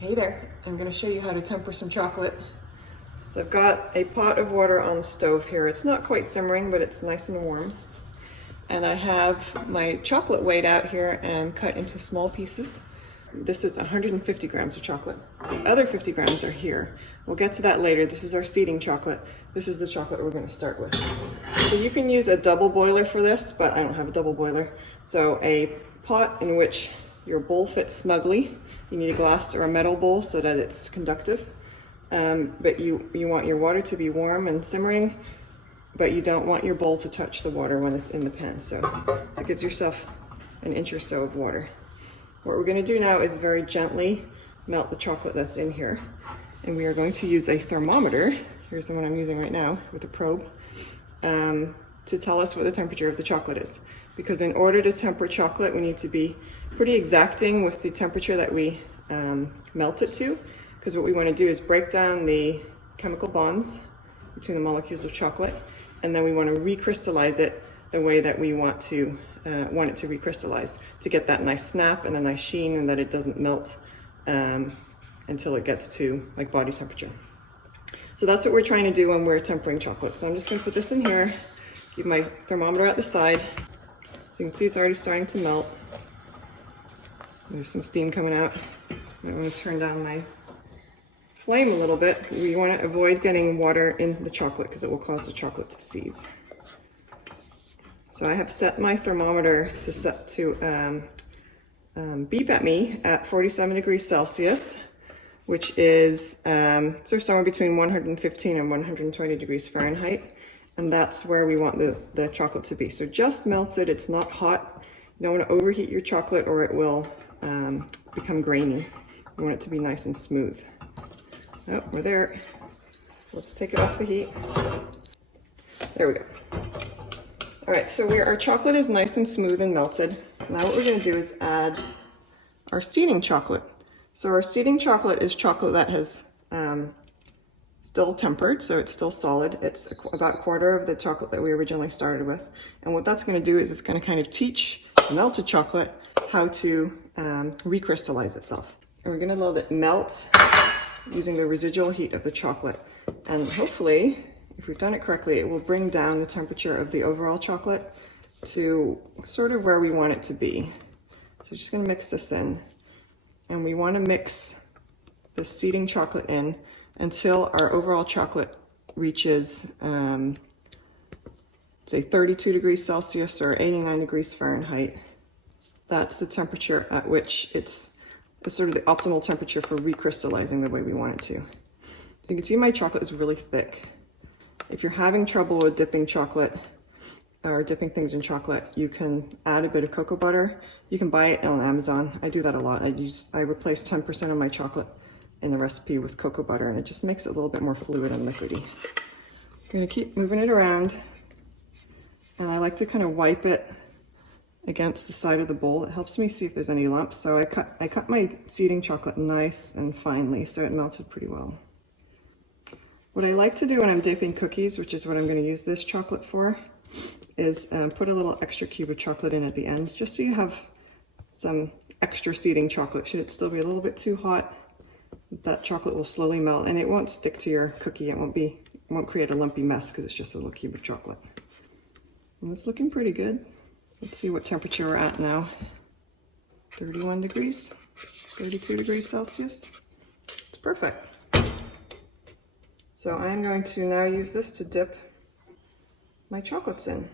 Hey there, I'm going to show you how to temper some chocolate. So I've got a pot of water on the stove here. It's not quite simmering, but it's nice and warm. And I have my chocolate weighed out here and cut into small pieces. This is 150 grams of chocolate. The other 50 grams are here. We'll get to that later. This is our seeding chocolate. This is the chocolate we're going to start with. So you can use a double boiler for this, but I don't have a double boiler. So a pot in which your bowl fits snugly. You need a glass or a metal bowl so that it's conductive. But you want your water to be warm and simmering, but you don't want your bowl to touch the water when it's in the pan. So give yourself an inch or so of water. What we're going to do now is very gently melt the chocolate that's in here. And we are going to use a thermometer, here's the one I'm using right now with a probe, to tell us what the temperature of the chocolate is. Because in order to temper chocolate, we need to be pretty exacting with the temperature that we melt it to. Because what we want to do is break down the chemical bonds between the molecules of chocolate, and then we want to recrystallize it the way that we want it to recrystallize, to get that nice snap and a nice sheen, and that it doesn't melt until it gets to like body temperature. So that's what we're trying to do when we're tempering chocolate. So I'm just going to put this in here, keep my thermometer at the side, so you can see it's already starting to melt. There's some steam coming out. I'm going to turn down my flame a little bit. We want to avoid getting water in the chocolate because it will cause the chocolate to seize. So I have set my thermometer to beep at me at 47 degrees Celsius, which is sort of somewhere between 115 and 120 degrees Fahrenheit. And that's where we want the chocolate to be. So just melts it, it's not hot. You don't want to overheat your chocolate or it will become grainy. You want it to be nice and smooth. Oh, we're there. Let's take it off the heat. There we go. All right, so our chocolate is nice and smooth and melted. Now what we're going to do is add our seeding chocolate. So our seeding chocolate is chocolate that has still tempered, so it's still solid. It's about a quarter of the chocolate that we originally started with. And what that's going to do is it's going to kind of teach the melted chocolate how to recrystallize itself. And we're going to let it melt using the residual heat of the chocolate. And hopefully, if we've done it correctly, it will bring down the temperature of the overall chocolate to sort of where we want it to be. So just going to mix this in. And we want to mix the seeding chocolate in until our overall chocolate reaches, say 32 degrees Celsius or 89 degrees Fahrenheit. That's the temperature at which it's sort of the optimal temperature for recrystallizing the way we want it to. So you can see my chocolate is really thick. If you're having trouble with dipping chocolate or dipping things in chocolate, you can add a bit of cocoa butter. You can buy it on Amazon. I do that a lot. I replace 10% of my chocolate in the recipe with cocoa butter, and it just makes it a little bit more fluid and liquidy. I'm going to keep moving it around, and I like to kind of wipe it against the side of the bowl. It helps me see if there's any lumps. So I cut my seeding chocolate nice and finely, so it melted pretty well. What I like to do when I'm dipping cookies, which is what I'm going to use this chocolate for, is put a little extra cube of chocolate in at the end, just so you have some extra seeding chocolate. Should it still be a little bit too hot, that chocolate will slowly melt and it won't stick to your cookie. It won't create a lumpy mess because it's just a little cube of chocolate. And it's looking pretty good. Let's see what temperature we're at now. 31 degrees, 32 degrees Celsius. It's perfect. So I'm going to now use this to dip my chocolates in.